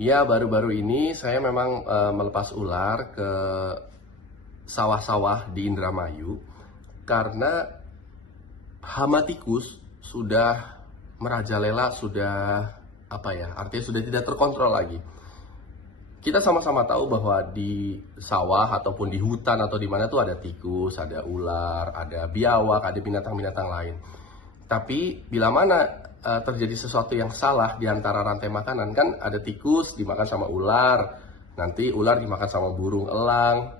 Ya, baru-baru ini saya memang melepas ular ke sawah-sawah di Indramayu karena hama tikus sudah merajalela, sudah artinya sudah tidak terkontrol lagi. Kita sama-sama tahu bahwa di sawah ataupun di hutan atau di mana tuh ada tikus, ada ular, ada biawak, ada binatang-binatang lain. Tapi bila mana terjadi sesuatu yang salah di antara rantai makanan, kan ada tikus dimakan sama ular, nanti ular dimakan sama burung elang,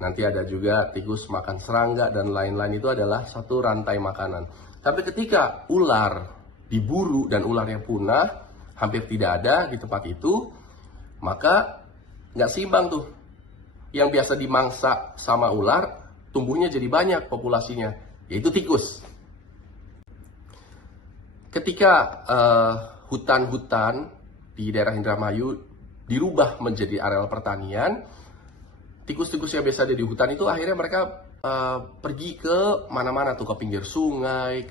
nanti ada juga tikus makan serangga dan lain-lain. Itu adalah satu rantai makanan. Tapi ketika ular diburu dan ularnya punah, hampir tidak ada di tempat itu, maka nggak seimbang tuh. Yang biasa dimangsa sama ular, tumbuhnya jadi banyak populasinya, yaitu tikus. Ketika hutan-hutan di daerah Indramayu dirubah menjadi areal pertanian, tikus-tikus yang biasa ada di hutan itu akhirnya mereka pergi ke mana-mana tuh, ke pinggir sungai,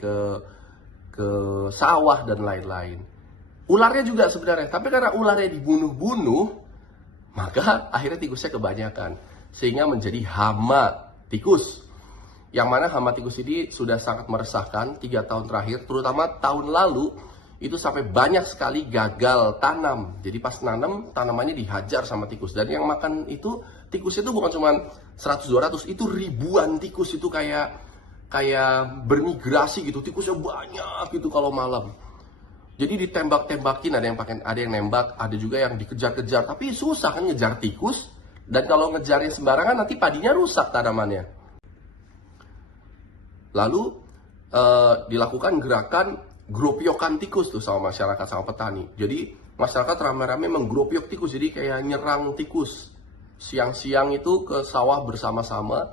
ke sawah dan lain-lain. Ularnya juga sebenarnya, tapi karena ularnya dibunuh-bunuh, maka akhirnya tikusnya kebanyakan, sehingga menjadi hama tikus. Yang mana hama tikus ini sudah sangat meresahkan 3 tahun terakhir, terutama tahun lalu itu sampai banyak sekali gagal tanam. Jadi pas nanam, tanamannya dihajar sama tikus. Dan yang makan itu, tikus itu bukan cuma 100-200, itu ribuan tikus. Itu kayak bermigrasi gitu, tikusnya banyak gitu kalau malam. Jadi ditembak-tembakin, ada yang nembak, ada juga yang dikejar-kejar. Tapi susah kan ngejar tikus. Dan kalau ngejarnya sembarangan, nanti padinya rusak tanamannya. Lalu dilakukan gerakan gropiokan tikus tuh sama masyarakat, sama petani. Jadi masyarakat rame-rame menggropiok tikus, jadi kayak nyerang tikus. Siang-siang itu ke sawah bersama-sama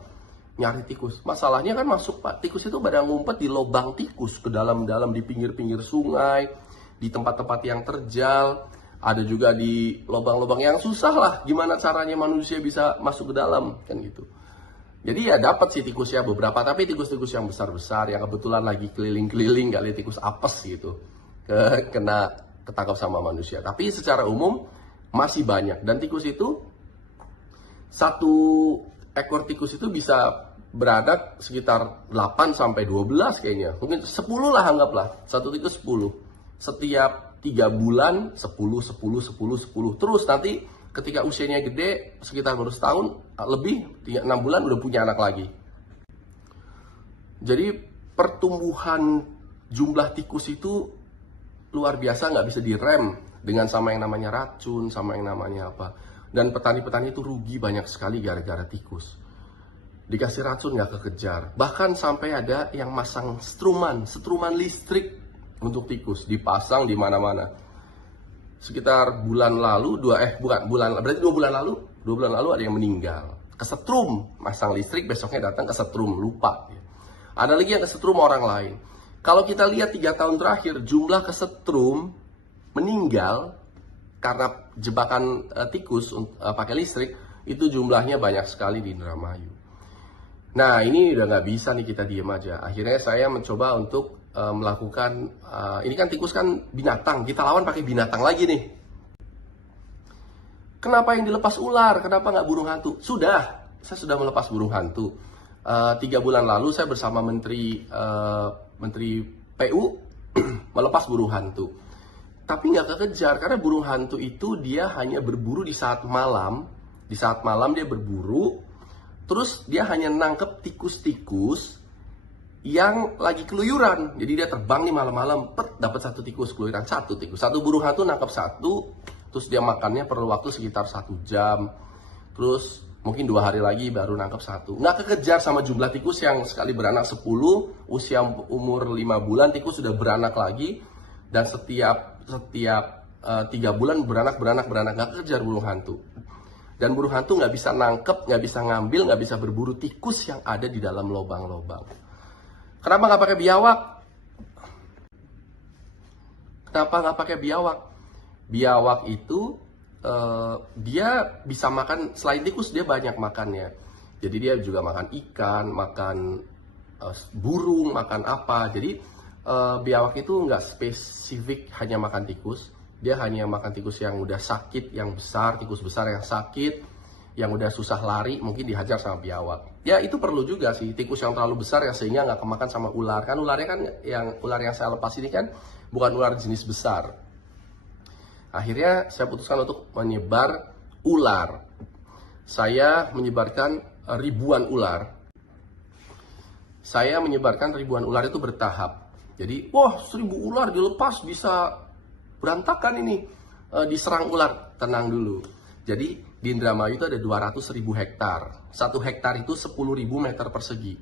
nyari tikus. Masalahnya kan tikus itu pada ngumpet di lubang tikus, ke dalam-dalam di pinggir-pinggir sungai, di tempat-tempat yang terjal, ada juga di lubang-lubang yang susah lah. Gimana caranya manusia bisa masuk ke dalam, kan gitu. Jadi ya dapat sih tikusnya beberapa, tapi tikus-tikus yang besar-besar yang kebetulan lagi keliling-keliling, kali tikus apes gitu, ketangkap sama manusia. Tapi secara umum masih banyak, dan tikus itu, satu ekor tikus itu bisa beranak sekitar 8-12 kayaknya, mungkin 10 lah, anggaplah satu tikus 10. Setiap 3 bulan 10 terus nanti ketika usianya gede, sekitar baru setahun lebih, 6 bulan udah punya anak lagi. Jadi pertumbuhan jumlah tikus itu luar biasa, nggak bisa direm dengan sama yang namanya racun, sama yang namanya apa. Dan petani-petani itu rugi banyak sekali gara-gara tikus. Dikasih racun nggak kekejar. Bahkan sampai ada yang masang setruman listrik untuk tikus, dipasang di mana-mana. Sekitar bulan lalu, 2 bulan lalu ada yang meninggal. Kesetrum, masang listrik, besoknya datang kesetrum, lupa. Ada lagi yang kesetrum orang lain. Kalau kita lihat 3 tahun terakhir, jumlah kesetrum meninggal karena jebakan tikus pakai listrik, itu jumlahnya banyak sekali di Indramayu. Nah, ini udah nggak bisa nih kita diem aja. Akhirnya saya mencoba untuk melakukan, ini kan tikus kan binatang, kita lawan pakai binatang lagi nih. Kenapa yang dilepas ular? Kenapa nggak burung hantu? Saya sudah melepas burung hantu. 3 bulan lalu saya bersama Menteri PU melepas burung hantu. Tapi nggak kekejar, karena burung hantu itu dia hanya berburu di saat malam. Di saat malam dia berburu, terus dia hanya nangkep tikus-tikus yang lagi keluyuran. Jadi dia terbang nih malam-malam, dapat satu tikus, keluyuran satu tikus. Satu burung hantu nangkep satu, terus dia makannya perlu waktu sekitar 1 jam. Terus mungkin 2 hari lagi baru nangkep satu. Nggak kekejar sama jumlah tikus yang sekali beranak 10, usia umur 5 bulan tikus sudah beranak lagi. Dan setiap 3 bulan beranak, nggak kekejar burung hantu. Dan burung hantu nggak bisa nangkep, nggak bisa ngambil, nggak bisa berburu tikus yang ada di dalam lubang-lubang. Kenapa nggak pakai biawak? Kenapa nggak pakai biawak? Biawak itu dia bisa makan, selain tikus dia banyak makannya. Jadi dia juga makan ikan, makan burung, makan apa. Jadi biawak itu nggak spesifik hanya makan tikus, Dia hanya makan tikus yang udah sakit, yang besar, tikus besar yang sakit, yang udah susah lari, mungkin dihajar sama biawak. Ya itu perlu juga sih, tikus yang terlalu besar yang sehingga nggak kemakan sama ular. Kan ularnya kan, ular yang saya lepas ini kan bukan ular jenis besar. Akhirnya saya putuskan untuk menyebar ular. Saya menyebarkan ribuan ular. Saya menyebarkan ribuan ular itu bertahap. Jadi, wah 1000 ular dilepas bisa berantakan ini, diserang ular. Tenang dulu. Jadi di Indramayu itu ada 200.000 hektar. 1 hektar itu 10.000 meter persegi.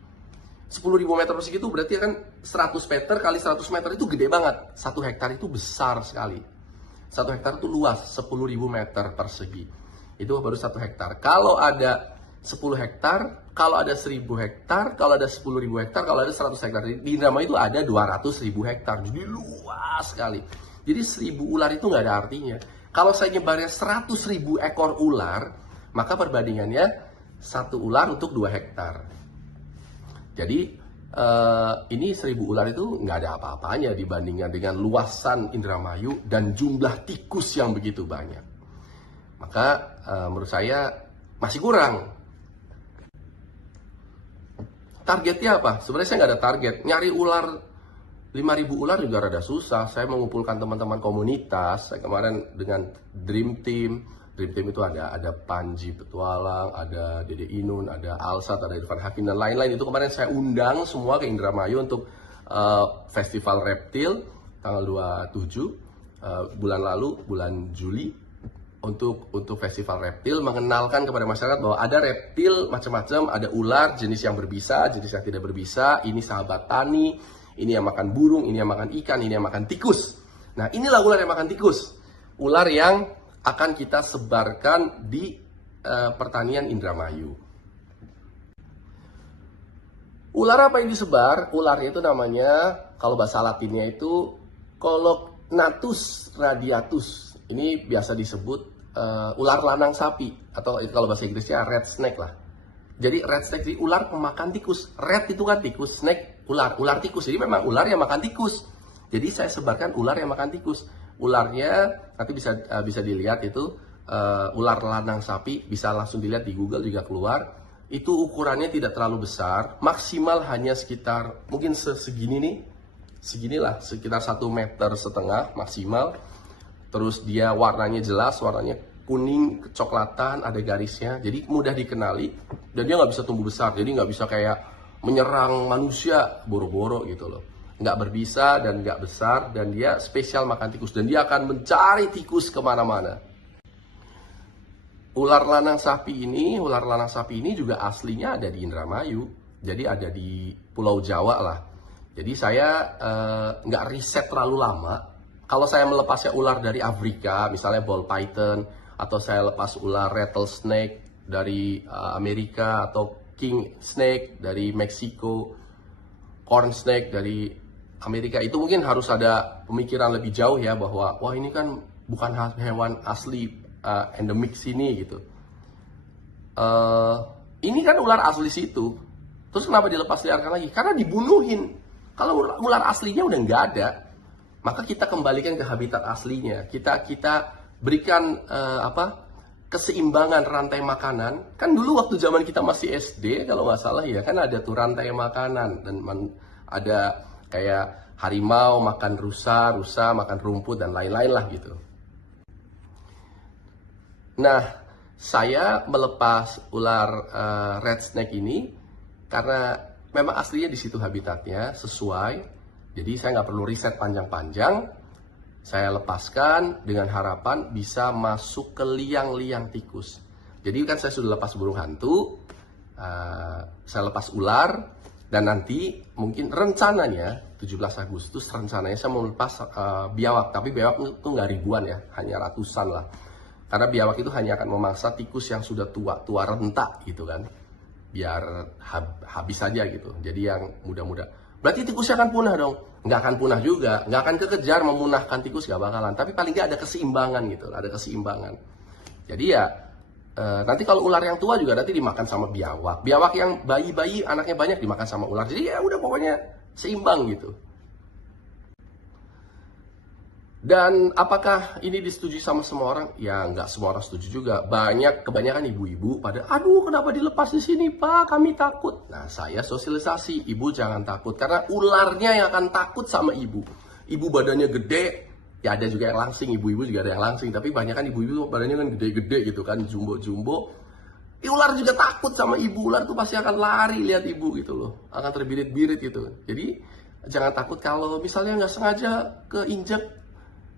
10.000 meter persegi itu berarti kan 100 meter kali 100 meter itu gede banget. 1 hektar itu besar sekali. 1 hektar itu luas, 10.000 meter persegi. Itu baru 1 hektar. Kalau ada 10 hektar, kalau ada 1.000 hektar, kalau ada 10.000 hektar, kalau ada 100 hektar. Di Indramayu itu ada 200.000 hektar. Jadi luas sekali. Jadi 1.000 ular itu nggak ada artinya. Kalau saya nyebarnya 100.000 ekor ular, maka perbandingannya 1 ular untuk 2 hektar. Jadi ini 1.000 ular itu nggak ada apa-apanya dibandingkan dengan luasan Indramayu dan jumlah tikus yang begitu banyak. Maka menurut saya masih kurang. Targetnya apa? Sebenarnya saya nggak ada target. Nyari ular 5.000 ular juga rada susah. Saya mengumpulkan teman-teman komunitas. Saya kemarin dengan Dream Team. Dream Team itu ada Panji Petualang, ada Dede Inun, ada Alsat, ada Irfan Hakim, dan lain-lain. Itu kemarin saya undang semua ke Indramayu untuk Festival Reptil tanggal 27 bulan lalu, bulan Juli. Untuk Festival Reptil, mengenalkan kepada masyarakat bahwa ada reptil macam-macam, ada ular jenis yang berbisa, jenis yang tidak berbisa, ini sahabat tani, ini yang makan burung, ini yang makan ikan, ini yang makan tikus. Nah, inilah ular yang makan tikus. Ular yang akan kita sebarkan di pertanian Indramayu. Ular apa yang disebar? Ularnya itu namanya, kalau bahasa Latinnya itu Colognathus radiatus. Ini biasa disebut ular lanang sapi, atau kalau bahasa Inggrisnya red snake lah. Jadi red snake itu ular pemakan tikus. Red itu kan tikus, snake ular tikus. Jadi memang ular yang makan tikus. Jadi saya sebarkan ular yang makan tikus. Ularnya nanti bisa dilihat itu ular lanang sapi, bisa langsung dilihat di Google juga keluar. Itu ukurannya tidak terlalu besar, maksimal hanya sekitar mungkin segini nih, seginilah, sekitar 1,5 meter maksimal. Terus dia warnanya jelas, warnanya kuning kecoklatan, ada garisnya, jadi mudah dikenali, dan dia nggak bisa tumbuh besar, jadi nggak bisa kayak menyerang manusia boro-boro gitu loh. Nggak berbisa dan nggak besar, dan dia spesial makan tikus, dan dia akan mencari tikus kemana-mana. Ular lanang sapi ini juga aslinya ada di Indramayu, jadi ada di Pulau Jawa lah. Jadi saya nggak riset terlalu lama. Kalau saya melepasnya ular dari Afrika, misalnya ball python, atau saya lepas ular rattlesnake dari Amerika, atau king snake dari Meksiko, corn snake dari Amerika, itu mungkin harus ada pemikiran lebih jauh ya, bahwa wah ini kan bukan hewan asli endemik sini gitu. Ini kan ular asli situ, terus kenapa dilepas liarkan lagi? Karena dibunuhin. Kalau ular aslinya udah nggak ada, maka kita kembalikan ke habitat aslinya. Kita berikan keseimbangan rantai makanan. Kan dulu waktu zaman kita masih SD kalau nggak salah ya, kan ada tuh rantai makanan, dan ada kayak harimau makan rusa makan rumput dan lain-lain lah gitu. Nah, saya melepas ular red snake ini karena memang aslinya di situ habitatnya sesuai. Jadi saya nggak perlu riset panjang-panjang, saya lepaskan dengan harapan bisa masuk ke liang-liang tikus. Jadi kan saya sudah lepas burung hantu, saya lepas ular, dan nanti mungkin rencananya 17 Agustus rencananya saya mau lepas biawak. Tapi biawak itu nggak ribuan ya, hanya ratusan lah. Karena biawak itu hanya akan memangsa tikus yang sudah tua rentak gitu kan, biar habis saja gitu. Jadi yang muda-muda. Berarti tikusnya akan punah dong? Nggak akan punah juga, nggak akan kekejar memunahkan tikus, nggak bakalan. Tapi paling nggak ada keseimbangan gitu, ada keseimbangan. Jadi ya, nanti kalau ular yang tua juga nanti dimakan sama biawak. Biawak yang bayi-bayi, anaknya banyak dimakan sama ular. Jadi ya udah pokoknya seimbang gitu. Dan apakah ini disetujui sama semua orang? Ya nggak semua orang setuju juga. Kebanyakan ibu-ibu pada, aduh kenapa dilepas di sini Pak, kami takut. Nah saya sosialisasi, ibu jangan takut. Karena ularnya yang akan takut sama ibu. Ibu badannya gede, ya ada juga yang langsing, ibu-ibu juga ada yang langsing. Tapi banyak kan ibu-ibu badannya kan gede-gede gitu kan, jumbo-jumbo. Ular juga takut sama ibu, ular tuh pasti akan lari lihat ibu gitu loh. Akan terbirit-birit gitu. Jadi jangan takut kalau misalnya nggak sengaja keinjek.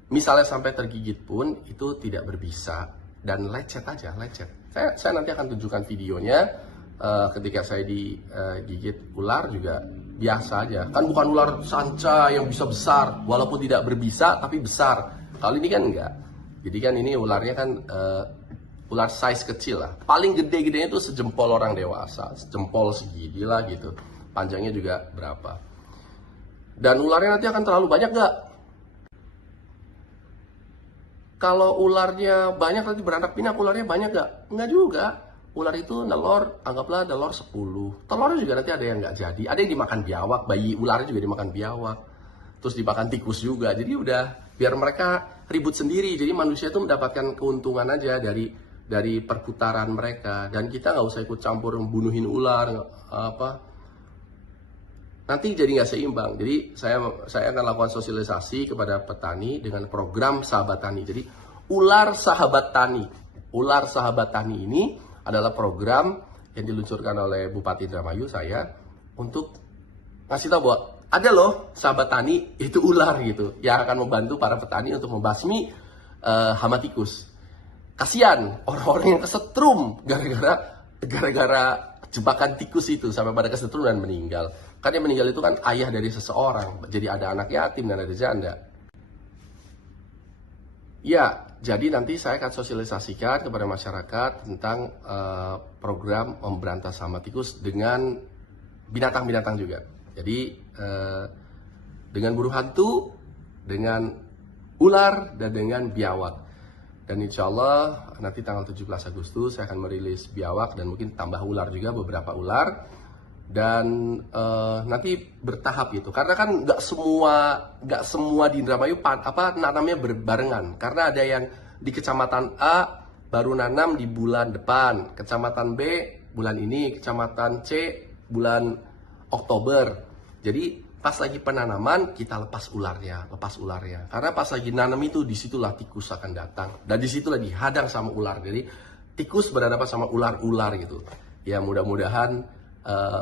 Misalnya sampai tergigit pun itu tidak berbisa dan lecet aja, lecet. Saya nanti akan tunjukkan videonya ketika saya digigit ular juga biasa aja. Kan bukan ular sanca yang bisa besar, walaupun tidak berbisa tapi besar. Kalau ini kan enggak. Jadi kan ini ularnya kan ular size kecil lah. Paling gede-gedenya itu sejempol orang dewasa, sejempol segini lah gitu. Panjangnya juga berapa. Dan ularnya nanti akan terlalu banyak nggak? Kalau ularnya banyak nanti beranak pinak, ularnya banyak gak? Enggak juga. Ular itu nelor, anggaplah nelor 10. Telurnya juga nanti ada yang nggak jadi. Ada yang dimakan biawak, bayi ularnya juga dimakan biawak. Terus dimakan tikus juga. Jadi udah biar mereka ribut sendiri. Jadi manusia itu mendapatkan keuntungan aja dari perputaran mereka. Dan kita nggak usah ikut campur membunuhin ular apa. Nanti jadi nggak seimbang. Jadi saya akan lakukan sosialisasi kepada petani dengan program Sahabat Tani. Jadi Ular Sahabat Tani. Ular Sahabat Tani ini adalah program yang diluncurkan oleh Bupati Indramayu saya untuk ngasih tahu bahwa ada loh sahabat tani itu ular gitu yang akan membantu para petani untuk membasmi hama tikus. Kasihan orang-orang yang kesetrum gara-gara jebakan tikus itu sampai pada kesetrum dan meninggal. Kan yang meninggal itu kan ayah dari seseorang, jadi ada anak yatim dan ada janda. Ya, jadi nanti saya akan sosialisasikan kepada masyarakat tentang program memberantas hama tikus dengan binatang-binatang juga. Jadi dengan burung hantu, dengan ular, dan dengan biawak. Dan insya Allah nanti tanggal 17 Agustus saya akan merilis biawak dan mungkin tambah ular juga, beberapa ular. Dan nanti bertahap gitu, karena kan nggak semua di Indramayu nanamnya berbarengan, karena ada yang di kecamatan A baru nanam di bulan depan, kecamatan B bulan ini, kecamatan C bulan Oktober. Jadi pas lagi penanaman kita lepas ularnya, karena pas lagi nanam itu disitulah tikus akan datang dan disitulah dihadang sama ular. Jadi tikus berhadapan sama ular-ular gitu. Ya mudah-mudahan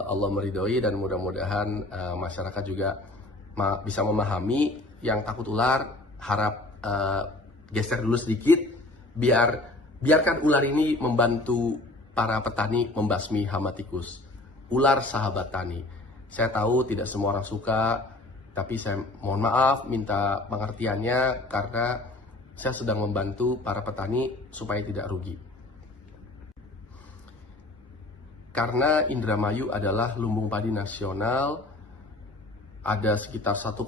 Allah meridhoi dan mudah-mudahan masyarakat juga bisa memahami. Yang takut ular harap geser dulu sedikit, biarkan ular ini membantu para petani membasmi hama tikus. Ular Sahabat Tani. Saya tahu tidak semua orang suka, tapi saya mohon maaf, minta pengertiannya karena saya sedang membantu para petani supaya tidak rugi. Karena Indramayu adalah lumbung padi nasional, ada sekitar 1,8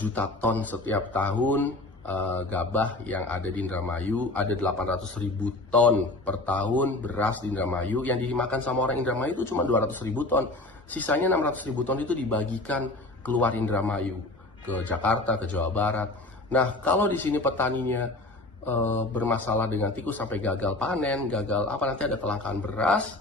juta ton setiap tahun gabah yang ada di Indramayu, ada 800.000 ton per tahun beras di Indramayu, yang dimakan sama orang Indramayu itu cuma 200.000 ton. Sisanya 600.000 ton itu dibagikan keluar Indramayu, ke Jakarta, ke Jawa Barat. Nah, kalau di sini petaninya bermasalah dengan tikus sampai gagal panen, nanti ada kelangkaan beras,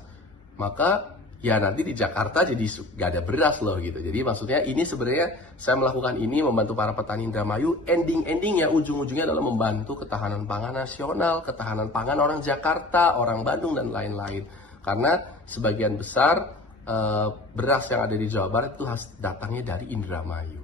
maka ya nanti di Jakarta jadi gak ada beras loh gitu. Jadi maksudnya ini sebenarnya saya melakukan ini membantu para petani Indramayu. Endingnya ujung-ujungnya adalah membantu ketahanan pangan nasional, ketahanan pangan orang Jakarta, orang Bandung dan lain-lain. Karena sebagian besar beras yang ada di Jawa Barat itu datangnya dari Indramayu.